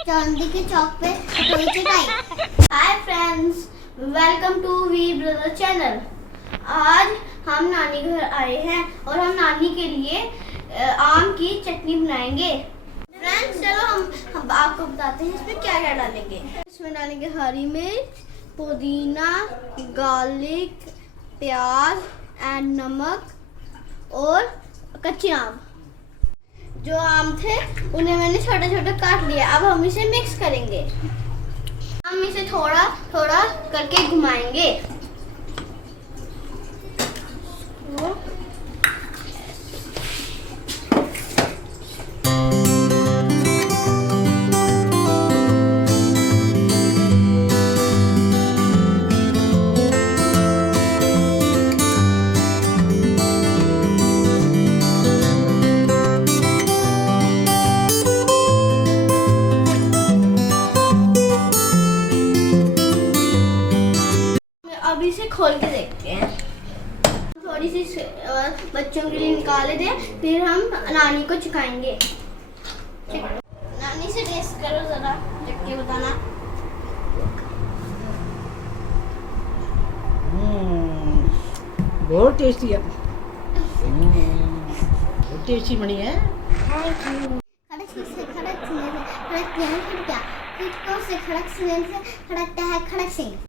चांदी के चौक पे चटाई। Hi friends, welcome to we brother channel. आज हम नानी घर आए हैं और हम नानी के लिए आम की चटनी बनाएंगे। फ्रेंड्स चलो हम आपको बताते हैं इसमें क्या क्या डालेंगे। इसमें डालेंगे हरी मिर्च, पुदीना, गार्लिक, प्याज एंड नमक और कच्चे आम। जो आम थे उन्हें मैंने छोटे छोटे काट लिया। अब हम इसे मिक्स करेंगे। हम इसे थोड़ा थोड़ा करके घुमाएंगे। अब इसे खोल के देखते हैं। थोड़ी सी बच्चों के लिए निकाले दे, फिर हम नानी को चखाएंगे। नानी से टेस्ट करो जरा, चख के बताना। बहुत टेस्टी है। बहुत टेस्टी बनी है। खड़क स्मेल से खड़कता है।